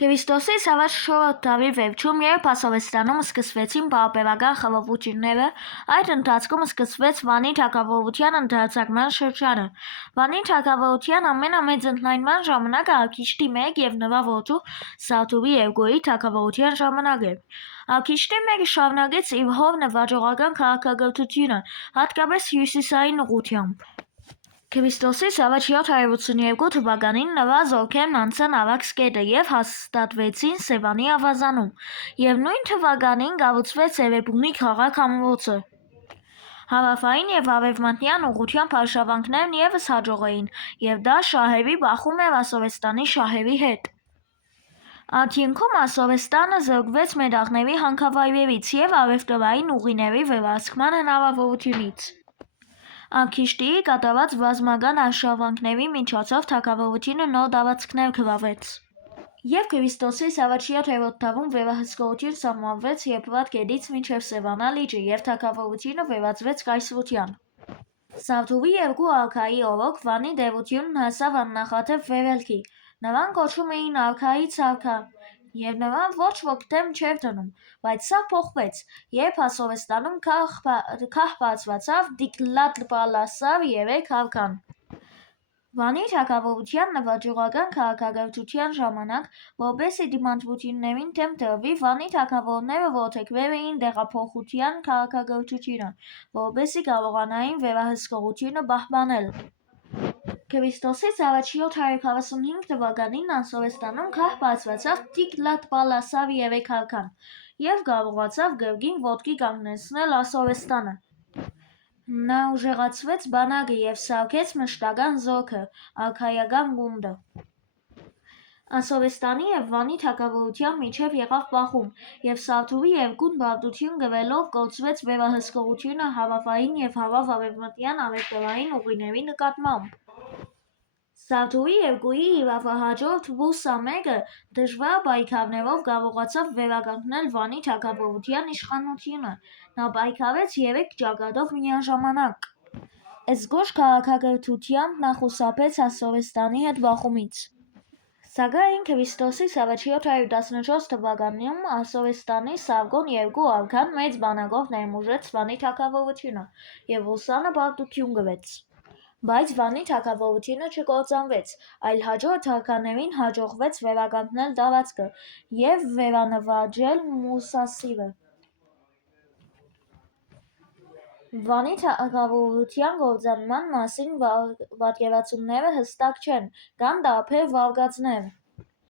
Քրիստոսի սավառ տարի վերջում, երբ Ասովեստանում սկսվեցին պարբերական խաղաղությունները, այդ ընթացքում սկսվեց Վանի թագավորության ընդարձակման շրջանը։ Վանի թագավորության ամենամեծ ընդլայնման ժամանակը Աքիշտի 1 և նրա որդու Սավթուրի 2-ի թագավորության ժամանակ էր։ Աքիշտի 1-ը շարունակեց իր հոր նվաճողական քաղաքակրթությունը, հատկապես հյուսիսային ուղղությամբ։ Քրիստոսի սավառ 782 թվականին նրա զորքերն անցան Արաքս գետը և հաստատվեցին Սևանի ավազանում, և նույն թվականին կառուցվեց Էրեբունի քաղաք-ամրոցը։ Հարավային և արևմտյան ուղղությամբ արշավանքներն ևս հաջող էին, և դա շահերի բախում էր Ասովեստանի շահերի հետ։ Արդյունքում Ասովեստանը զրկվեց մետաղների հանքավայրերից և առևտրային ուղիների վերահսկման հնարավորությունից։ Աքիշտիի կատարած ռազմական արշավանքների միջոցով թագավորությունը նոր տարածքներ գրավեց։ Եվ Քրիստոսի սավառ 7-րդ դարում վերահսկողություն սահմանվեց Եփրատ գետից մինչև Սևանա լիճը, և թագավորությունը վերածվեց կայսրության։ Սավթուրի 2 արքայի օրոք Վանի տերությունն հասավ աննախադեպ վերելքի։ Նրան կոչում էին արքայից արքա, և նրան ոչ ոք դեմ չէր դնում, բայց սա փոխվեց, երբ Ասովեստանում քահ բարձրացավ Տիգլաթ-Պալասար 3 արքան։ Վանի թագավորության նվաճողական քաղաքակրթության ժամանակ, որպեսզի դիմադրություններին դեմ տրվի, Վանի թագավորները որդեգրել էին տեղափոխության քաղաքակրթությունը, որպեսզի կարողանային վերահսկողությունը պահպանել։ Քրիստոսի սավառ 745 թվականին Ասովեստանում քահ բարձրացավ Տիգլաթ-Պալասար 3 արքան և կարողացավ կրկին ոտքի կանգնեցնել Ասովեստանը։ Նա ուժեղացրեց բանակը և սարքեց մշտական զորքը՝ արքայական գունդը։ Ասովեստանի և Վանի թագավորության միջև եղավ բախում, և Սավթուրի 2-ն պարտություն կրելով կորցրեց վերահսկողությունը հարավային և հարավ-արևմտյան առևտրային ուղիների նկատմամբ։ Սավթուրի 2-ի իրավահաջորդ Վուսա 1-ը դժվար պայքարներով կարողացավ վերականգնել Վանի թագավորության իշխանությունը։ Նա պայքարեց 3 ճակատով միաժամանակ։ Զգույշ քաղաքակրթությամբ նա խուսափեց Ասովեստանի հետ բախումից։ Սակայն Քրիստոսի սավառ 714 թվականում Ասովեստանի Սարգոն 2 արքան մեծ բանակով ներմուժեց Վանի թագավորությունը, և Վուսանը պարտություն կրեց։ Բայց Վանի թագավորությունը չկործանվեց, այլ հաջորդ արքաներին հաջողվեց վերականգնել տարածքը և վերանվաճել Մուսասիրը։ Վանի թագավորության կործանման մասին պատկերացումները հստակ չեն, կան տարբեր վարկածներ։